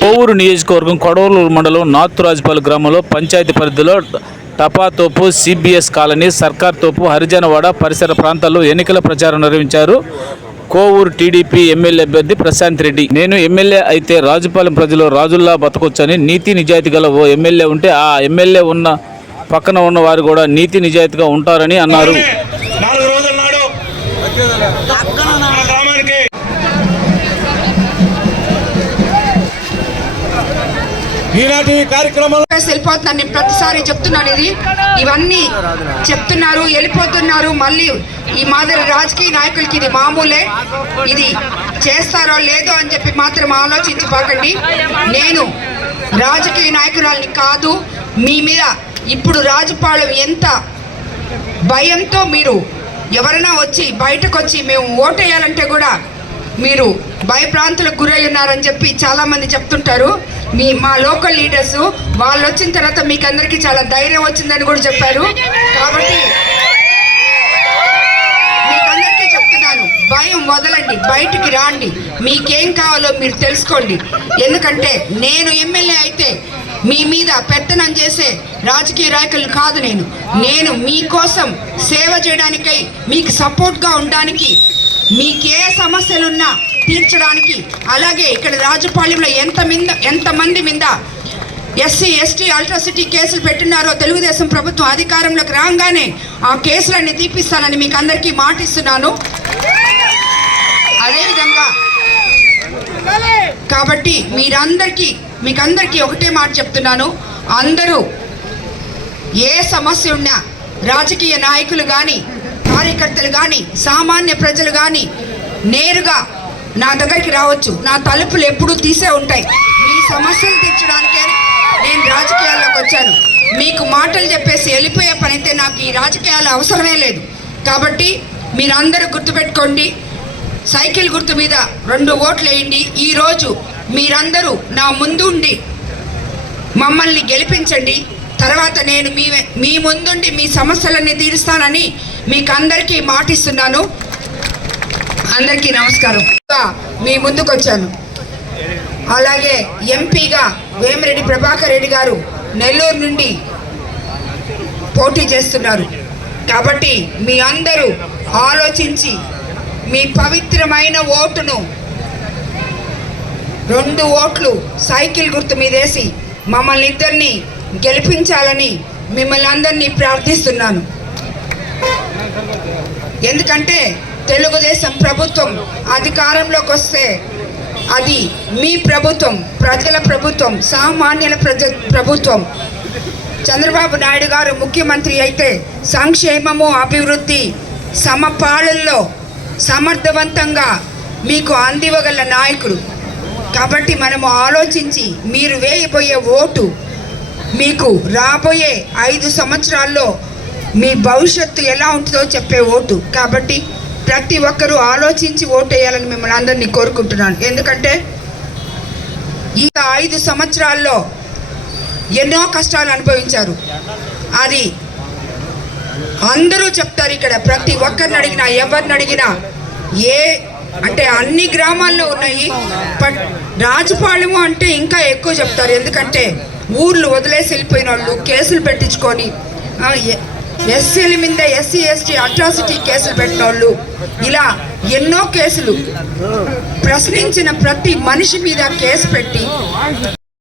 కోవూరు నియోజకవర్గం కొడవలూరు మండలం నాతురాజుపల్లి గ్రామంలో పంచాయతీ పరిధిలో టపాతోపు సిబిఎస్ కాలనీ సర్కార్ తోపు హరిజనవాడ పరిసర ప్రాంతాల్లో ఎన్నికల ప్రచారం నిర్వహించారు. కోవూరు టీడీపీ ఎమ్మెల్యే అభ్యర్థి ప్రశాంత్ రెడ్డి. నేను ఎమ్మెల్యే అయితే రాజుపాలెం ప్రజలు రాజుల్లా బతకొచ్చని నీతి నిజాయితీ గల ఓ ఎమ్మెల్యే ఉంటే ఆ ఎమ్మెల్యే ఉన్న పక్కన ఉన్న వారు కూడా నీతి నిజాయితీగా ఉంటారని అన్నారు. ఈనాటి కార్యక్రమంలో వెళ్ళిపోతున్నాను నేను ప్రతిసారి చెప్తున్నాను ఇది. ఇవన్నీ చెప్తున్నారు వెళ్ళిపోతున్నారు. మళ్ళీ ఈ మాదిరి రాజకీయ నాయకులకి ఇది మామూలే. ఇది చేస్తారో లేదో అని చెప్పి మాత్రం ఆలోచించుకోకండి నేను రాజకీయ నాయకురాలని కాదు. మీ మీద ఇప్పుడు రాజపాలెం ఎంత భయంతో మీరు ఎవరైనా వచ్చి బయటకు వచ్చి మేము ఓటేయాలంటే కూడా మీరు భయప్రాంతులకు గురై ఉన్నారని చెప్పి చాలామంది చెప్తుంటారు. మీ మా లోకల్ లీడర్స్ వాళ్ళు వచ్చిన తర్వాత మీకు అందరికీ చాలా ధైర్యం వచ్చిందని కూడా చెప్పారు. కాబట్టి మీకందరికీ చెప్తున్నాను భయం వదలండి బయటికి రాండి. మీకేం కావాలో మీరు తెలుసుకోండి. ఎందుకంటే నేను ఎమ్మెల్యే అయితే మీ మీద పెత్తనం చేసే రాజకీయ నాయకులు కాదు నేను. నేను మీకోసం సేవ చేయడానికై మీకు సపోర్ట్గా ఉండడానికి మీకే సమస్యలున్నా తీర్చడానికి. అలాగే ఇక్కడ రాజపాలెంలో ఎంత మింద ఎంతమంది మీద ఎస్సీ ఎస్టీ అల్ట్రాసిటీ కేసులు పెట్టినారో తెలుగుదేశం ప్రభుత్వం అధికారంలోకి రాగానే ఆ కేసులన్నీ తీపిస్తానని మీకు అందరికీ మాటిస్తున్నాను. అదేవిధంగా కాబట్టి మీరందరికీ మీకు అందరికీ ఒకటే మాట చెప్తున్నాను. అందరూ ఏ సమస్య ఉన్నా రాజకీయ నాయకులు కానీ కార్యకర్తలు కానీ సామాన్య ప్రజలు కానీ నేరుగా నా దగ్గరికి రావచ్చు. నా తలుపులు ఎప్పుడూ తీసే ఉంటాయి. మీ సమస్యలు తీర్చడానికే నేను రాజకీయాల్లోకి వచ్చాను. మీకు మాటలు చెప్పేసి వెళ్ళిపోయే పనైతే నాకు ఈ రాజకీయాలు అవసరమే లేదు. కాబట్టి మీరందరూ గుర్తుపెట్టుకోండి సైకిల్ గుర్తు మీద రెండు ఓట్లు వేయండి. ఈరోజు మీరందరూ నా ముందు ఉండి మమ్మల్ని గెలిపించండి. తర్వాత నేను మీ మీ ముందుండి మీ సమస్యలన్నీ తీరుస్తానని మీకు అందరికీ మాటిస్తున్నాను. అందరికీ నమస్కారం. మీ ముందుకు వచ్చాను అలాగే ఎంపీగా వేమిరెడ్డి ప్రభాకర్ రెడ్డి గారు నెల్లూరు నుండి పోటీ చేస్తున్నారు. కాబట్టి మీ అందరూ ఆలోచించి మీ పవిత్రమైన ఓటును రెండు ఓట్లు సైకిల్ గుర్తు మీదేసి మమ్మల్ని ఇద్దరిని గెలిపించాలని మిమ్మల్ని అందరినీ ప్రార్థిస్తున్నాను. ఎందుకంటే తెలుగుదేశం ప్రభుత్వం అధికారంలోకి వస్తే అది మీ ప్రభుత్వం ప్రజల ప్రభుత్వం సామాన్యుల ప్రజ ప్రభుత్వం. చంద్రబాబు నాయుడు గారు ముఖ్యమంత్రి అయితే సంక్షేమము అభివృద్ధి సమపాలనలో సమర్థవంతంగా మీకు అందివ్వగల నాయకుడు. కాబట్టి మనము ఆలోచించి మీరు వేయబోయే ఓటు మీకు రాబోయే ఐదు సంవత్సరాల్లో మీ భవిష్యత్తు ఎలా ఉంటుందో చెప్పే ఓటు. కాబట్టి ప్రతి ఒక్కరూ ఆలోచించి ఓటేయాలని మిమ్మల్ని అందరినీ కోరుకుంటున్నాను. ఎందుకంటే ఈ ఐదు సంవత్సరాల్లో ఎన్నో కష్టాలు అనుభవించారు. అది అందరూ చెప్తారు ఇక్కడ ప్రతి ఒక్కరిని అడిగినా ఎవరిని అడిగినా ఏ అంటే అన్ని గ్రామాల్లో ఉన్నాయి బట్ రాజపాలెము అంటే ఇంకా ఎక్కువ చెప్తారు. ఎందుకంటే ఊర్లు వదిలేసి వెళ్ళిపోయిన వాళ్ళు కేసులు పెట్టించుకొని ఎస్సీల మీద ఎస్సీ ఎస్టీ అట్రాసిటీ కేసులు పెట్టిన వాళ్ళు ఇలా ఎన్నో కేసులు. ప్రశ్నించిన ప్రతి మనిషి మీద కేసు పెట్టి